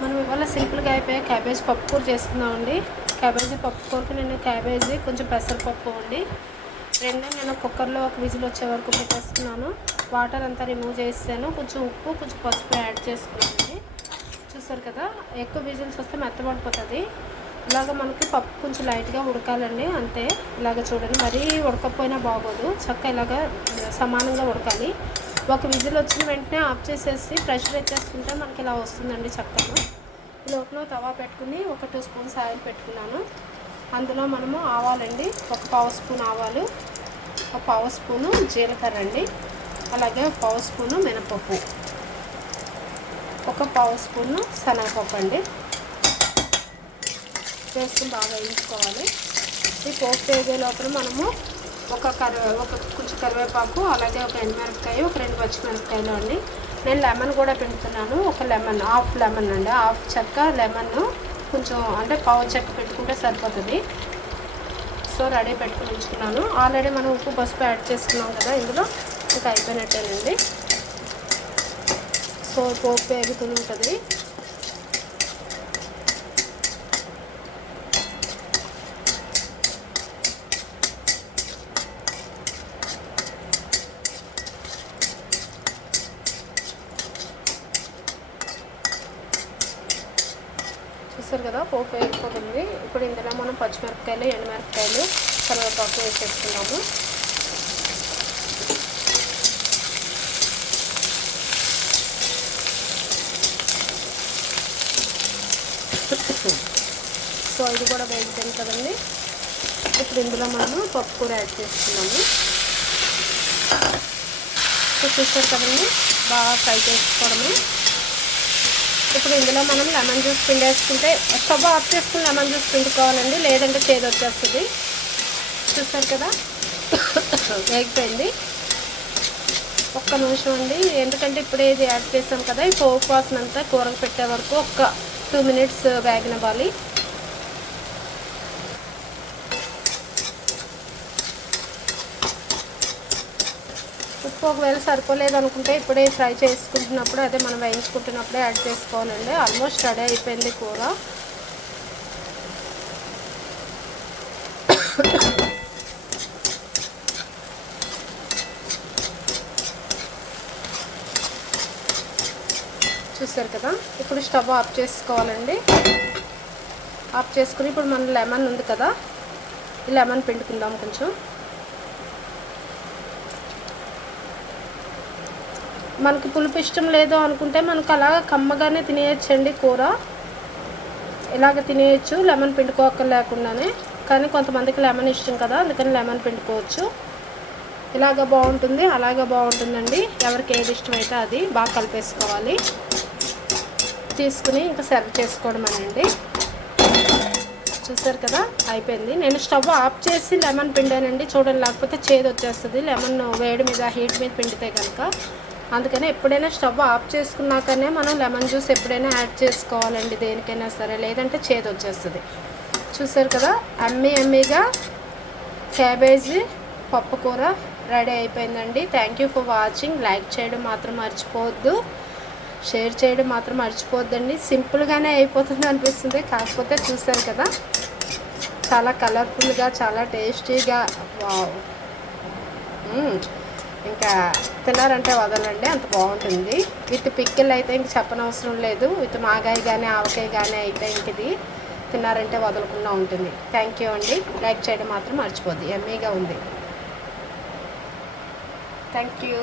మనం ఇవాళ సింపుల్గా అయిపోయే క్యాబేజ్ పప్పుకూర చేసుకుందామండి. క్యాబేజీ పప్పుకూరకి నేను క్యాబేజీ కొంచెం పెసరపప్పు అండి రెండు నేను కుక్కర్లో ఒక విజిల్ వచ్చే వరకు పెట్టేసుకున్నాను. వాటర్ అంతా రిమూవ్ చేసాను. కొంచెం ఉప్పు కొంచెం పసుపు యాడ్ చేసుకున్నానండి. చూసారు కదా, ఎక్కువ విజిల్స్ వస్తే మెత్తబడిపోతుంది. ఇలాగ మనకి పప్పు కొంచెం లైట్గా ఉడకాలండి, అంతే. ఇలాగ చూడండి, మరీ ఉడకపోయినా బాగోదు, చక్కగా ఇలాగ సమానంగా ఉడకాలి. ఒక విజిల్ వచ్చిన వెంటనే ఆఫ్ చేసేసి ప్రెషర్ ఎత్తేసుకుంటే మనకి ఇలా వస్తుందండి చక్కగా. ఈ లోపల తవా పెట్టుకుని ఒక 2 స్పూన్స్ ఆయిల్ పెట్టుకున్నాను. అందులో మనము ఆవాలండి, ఒక పావు స్పూన్ ఆవాలు, ఒక పావు స్పూను జీలకర్ర అండి, అలాగే ఒక పావు స్పూను మినపప్పు, ఒక పావు స్పూను శనగపప్పు అండి వేసుకుని బాగా వేయించుకోవాలి. ఈ పోపు వేగే లోపల మనము ఒక కొంచెం కరివేపాకు, అలాగే ఒక ఎండుమిరపకాయ, ఒక 2 పచ్చిమిరపకాయలు అండి. నేను లెమన్ కూడా పెడుతున్నాను. ఒక లెమన్, హాఫ్ లెమన్ అండి, హాఫ్ చెక్క లెమన్, కొంచెం అంటే పావు చెక్క పెట్టుకుంటే సరిపోతుంది. సో రెడీ పెట్టుకుని ఉంచుకున్నాను. ఆల్రెడీ మనం ఉప్పు పసుపు యాడ్ చేసుకున్నాం కదా ఇందులో, ఇంకా అయిపోయినట్టేనండి. సో పోపు వేగుతూ ఉంటుంది. చూస్తారు కదా, పోపు వేగిపోతుంది. ఇప్పుడు ఇందులో మనం పచ్చిమిరపకాయలు, ఎండుమిరపకాయలు, కరివేపాకు వేసేసుకున్నాము. సో ఇది కూడా వేగిపోయింది కదండి. ఇప్పుడు ఇందులో మనము పప్పు కూర యాడ్ చేసుకున్నాము. సో చూస్తారు కదండి, బాగా ఫ్రై చేసుకోవడమే. ఇప్పుడు ఇందులో మనం లెమన్ జ్యూస్ పిండేసుకుంటే, స్టవ్ ఆఫ్ చేసుకుని లెమన్ జ్యూస్ పిండుకోవాలండి, లేదంటే చేదు వచ్చేస్తుంది. చూస్తారు కదా, వేగిపోయింది. ఒక్క నిమిషం అండి, ఎందుకంటే ఇప్పుడే ఇది యాడ్ చేసాం కదా, ఈ పోపు వాసన అంతా కూరకు పెట్టే వరకు ఒక 2 మినిట్స్ వేగనివ్వాలి. ఉప్పు ఒకవేళ సరిపోలేదు అనుకుంటే ఇప్పుడే ఫ్రై చేసుకుంటున్నప్పుడు, అదే మనం వేయించుకుంటున్నప్పుడే యాడ్ చేసుకోవాలండి. ఆల్మోస్ట్ రెడీ అయిపోయింది కూర. చూసారు కదా, ఇప్పుడు స్టవ్ ఆఫ్ చేసుకోవాలండి. ఆఫ్ చేసుకుని ఇప్పుడు మన లెమన్ ఉంది కదా, ఈ లెమన్ పిండుకుందాం కొంచెం. మనకి పులుపు ఇష్టం లేదు అనుకుంటే మనకు అలా కమ్మగానే తినేయచ్చండి కూర, ఇలాగ తినేయచ్చు లెమన్ పిండుకోక లేకుండానే. కానీ కొంతమందికి లెమన్ ఇష్టం కదా, అందుకని లెమన్ పిండుకోవచ్చు. ఇలాగ బాగుంటుంది, అలాగే బాగుంటుందండి. ఎవరికి ఏది ఇష్టమైతే అది బాగా కలిపేసుకోవాలి. తీసుకుని ఇంకా సర్వ్ చేసుకోవడమేనండి. చూసారు కదా, అయిపోయింది. నేను స్టవ్ ఆఫ్ చేసి లెమన్ పిండానండి, చూడండి, లేకపోతే చేదు వచ్చేస్తుంది లెమన్ వేడి మీద, హీట్ మీద పిండితే కనుక. అందుకని ఎప్పుడైనా స్టవ్ ఆఫ్ చేసుకున్నాకనే మనం లెమన్ జ్యూస్ ఎప్పుడైనా యాడ్ చేసుకోవాలండి, దేనికైనా సరే, లేదంటే చేదు వచ్చేస్తుంది. చూసారు కదా, ఎమ్మీగా క్యాబేజీ పప్పుకూర రెడీ అయిపోయిందండి. Thank you for watching. Like చేయడం మాత్రం మర్చిపోవద్దు, షేర్ చేయడం మాత్రం మర్చిపోవద్దండి. సింపుల్గానే అయిపోతుంది అనిపిస్తుంది, కాకపోతే చూసారు కదా, చాలా కలర్ఫుల్గా, చాలా టేస్టీగా, వావ్, ఇంకా తిన్నారంటే వదలండి, అంత బాగుంటుంది. విత్ పిక్కిల్ అయితే ఇంక చెప్పనవసరం లేదు. విత్ మాగాయ కానీ ఆవకాయ కానీ అయితే ఇంక ఇది తిన్నారంటే వదలకుండా ఉంటుంది. థ్యాంక్ యూ అండి. లైక్ చేయడం మాత్రం మర్చిపోద్ది. ఎమ్మీగా ఉంది. Thank you.